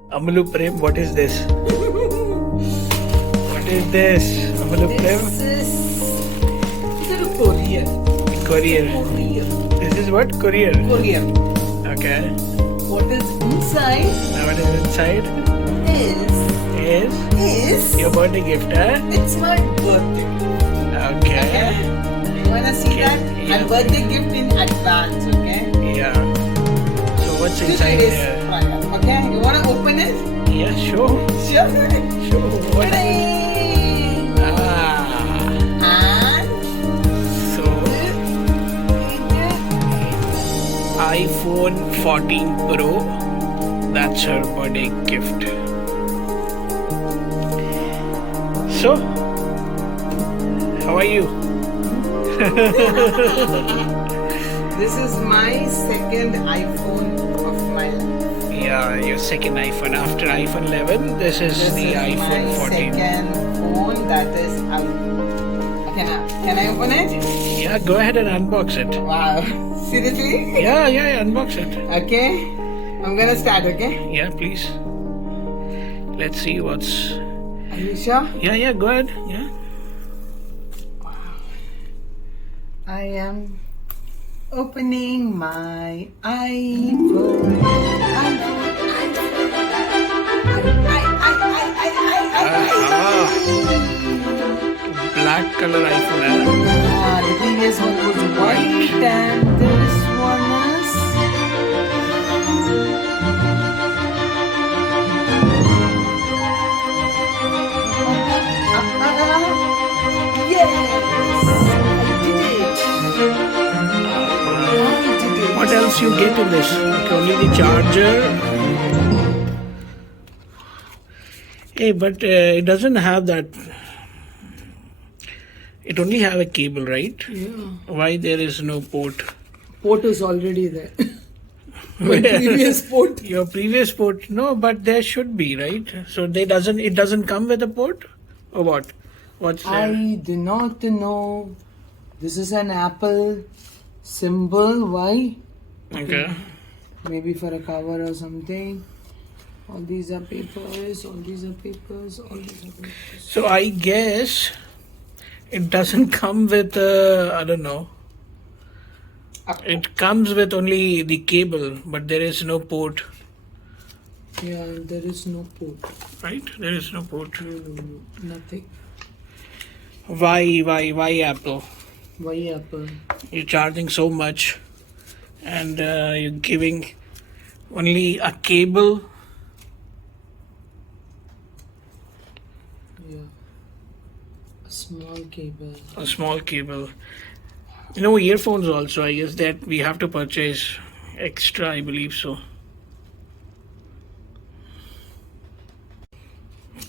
Ammalu Prem, what is this? What is this? Ammalu Prem? This is courier. Courier. This is what? Courier. Courier. Okay. What is inside Now what is inside? is Your birthday gift, huh? it's my birthday. Okay. Okay? You wanna see Okay, that? yeah. My birthday gift in advance, okay? Yeah. So what's 2 inside days here? prior, okay? You wanna open it? Yeah, sure. Sure. Sure. What is it? Ta-da! Ah. And So iPhone 14 Pro. That's her birthday gift. So, how are you? this is my second iPhone of my life. Yeah, your second iPhone after iPhone 11. This is This the is iPhone my 14. second phone that is out. Okay, now, can I open it? Yeah, go ahead and unbox it. Wow. Seriously? Yeah, unbox it. Okay. I'm gonna start, okay? Yeah, please. Let's see what's. Are you sure? Yeah, go ahead. Yeah. I am opening my iPhone. Black color iPhone. Huh? The previous one was white and this one is yes, I did it. What else you get in this? Okay, only the charger. Hey, but it doesn't have that. It only have a cable, right? Yeah. Why there is no port? Port is already there. My previous port. Your previous port, no, but there should be, right? So it doesn't come with a port, or what? What's there? I do not know. This is an Apple symbol. Why? Okay. Maybe for a cover or something. All these are papers. All these are papers. All these are papers. So I guess it doesn't come with I don't know. It comes with only the cable, but there is no port, Yeah, there is no port. right? There is no port. No, nothing. Why Apple? Why Apple? You're charging so much, and you're giving only a cable. Yeah. A small cable. A small cable. You know, earphones also, I guess that we have to purchase extra, I believe so.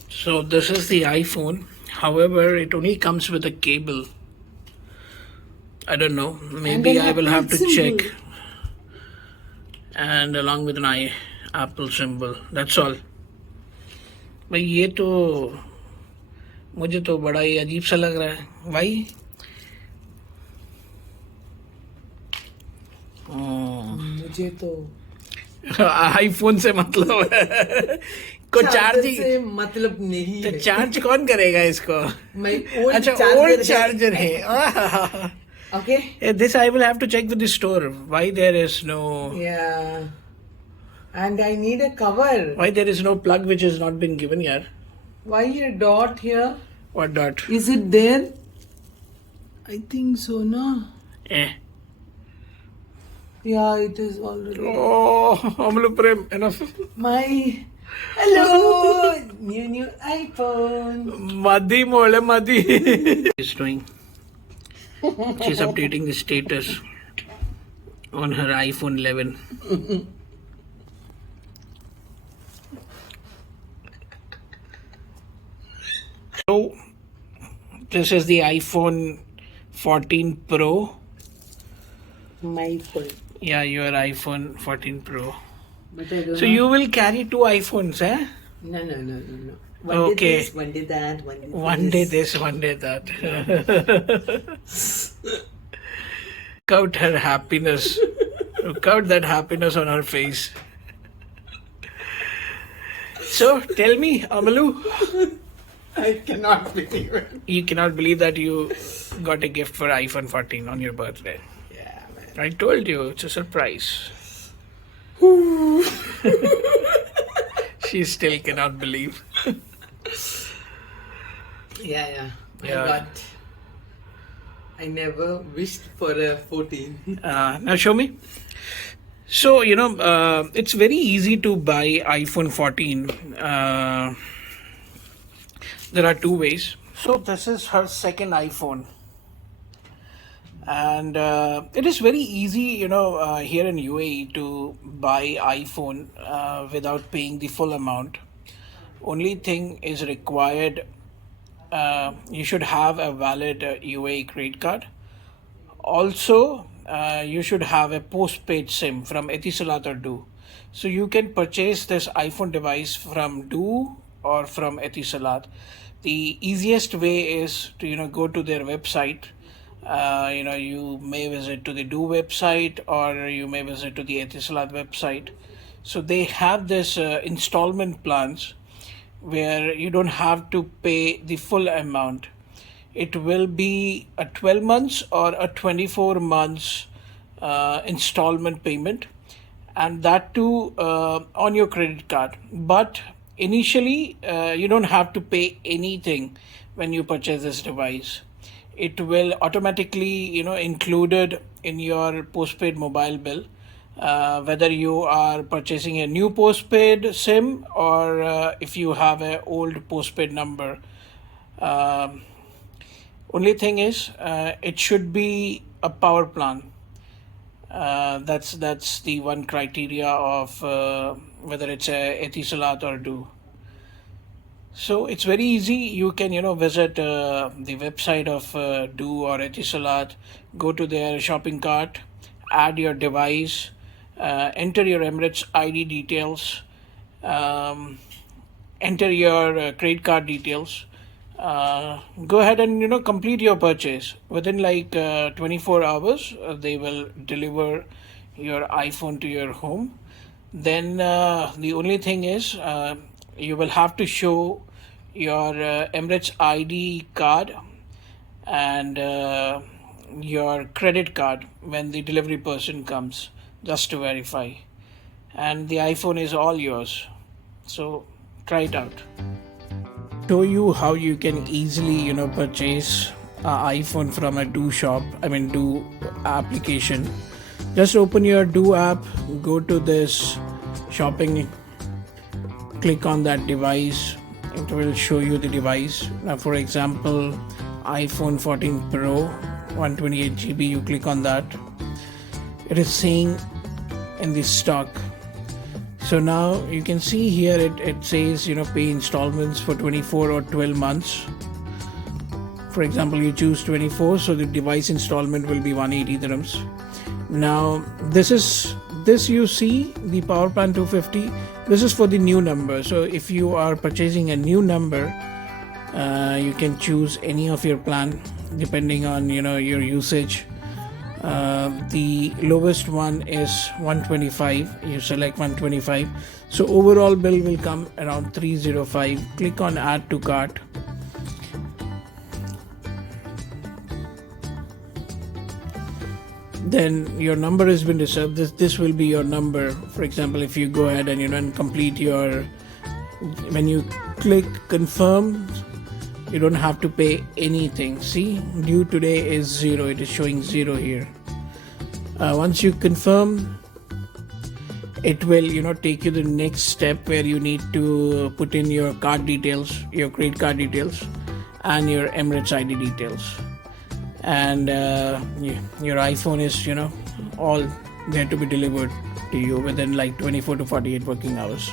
So this is the iPhone. However, it only comes with a cable. I don't know. Maybe an I will have to Apple symbol. check. And along with an Apple symbol. That's all. भाई ये तो मुझे तो बड़ा ही अजीब सा लग रहा है. Why? मुझे तो आईफोन से मतलब है को चार्जिंग से मतलब नहीं तो है. चार्ज कौन करेगा इसको? My old अच्छा charger ओल्ड है. चार्जर है. Okay. This I will have to check with the store. Why there is no? Yeah. And I need a cover. Why there is no plug which has not been given here? Why a dot here? What dot? Is it there? I think so, no? Eh. Yeah, it is already. Oh, Ammalu Prem, enough. My hello, new iPhone. Madhi mole Madhi. She's doing. She's updating the status on her iPhone 11. So, this is the iPhone 14 Pro. My phone. Yeah, your iPhone 14 Pro. But I don't So know. you will carry two iPhones, eh? No. One Okay. day this, one day that, one day One day this, one day that. Look out her happiness. Look out that happiness on her face. So tell me, Amalu, I cannot believe it. you cannot believe that you got a gift for iPhone 14 on your birthday. Yeah, man. I told you, it's a surprise. She still cannot believe. Yeah. Yeah. I never wished for a 14. Now show me. So, it's very easy to buy iPhone 14. There are two ways. So, this is her second iPhone. And it is very easy, here in UAE to buy iPhone without paying the full amount. Only thing is required, you should have a valid UAE credit card. Also, you should have a postpaid SIM from Etisalat or Do. So you can purchase this iPhone device from Do or from Etisalat. The easiest way is to go to their website. You may visit to the Do website or you may visit to the Etisalat website. So they have this installment plans where you don't have to pay the full amount. It will be a 12 months or a 24 months installment payment, and that too on your credit card. But initially, you don't have to pay anything when you purchase this device. It will automatically, included in your postpaid mobile bill. Whether you are purchasing a new postpaid SIM or if you have an old postpaid number. Only thing is, it should be a power plan. That's the one criteria of whether it's a Etisalat or Do. So it's very easy. You can visit the website of Do or Etisalat, go to their shopping cart, add your device, enter your Emirates ID details, enter your credit card details. Go ahead and complete your purchase within like 24 hours. They will deliver your iPhone to your home. Then the only thing is you will have to show your Emirates ID card and your credit card when the delivery person comes, just to verify, and the iPhone is all yours. So try it out. Show you how you can easily purchase an iPhone from a Do shop, Do application. Just open your Do app, go to this shopping, click on that device. It will show you the device. Now for example, iPhone 14 Pro 128 GB, you click on that. It is saying in the stock. So now you can see here it says pay installments for 24 or 12 months. For example, you choose 24, so the device installment will be 180 dirhams. Now this you see the power plan 250. This is for the new number. So if you are purchasing a new number, you can choose any of your plan depending on your usage. The lowest one is 125. You select 125. So overall bill will come around 305. Click on add to cart. Then your number has been reserved. This will be your number. For example, if you go ahead and complete your, when you click confirm, you don't have to pay anything. See, due today is 0. It is showing 0 here. Once you confirm, it will take you to the next step where you need to put in your card details, your credit card details, and your Emirates ID details. And your iPhone is all there to be delivered to you within like 24 to 48 working hours.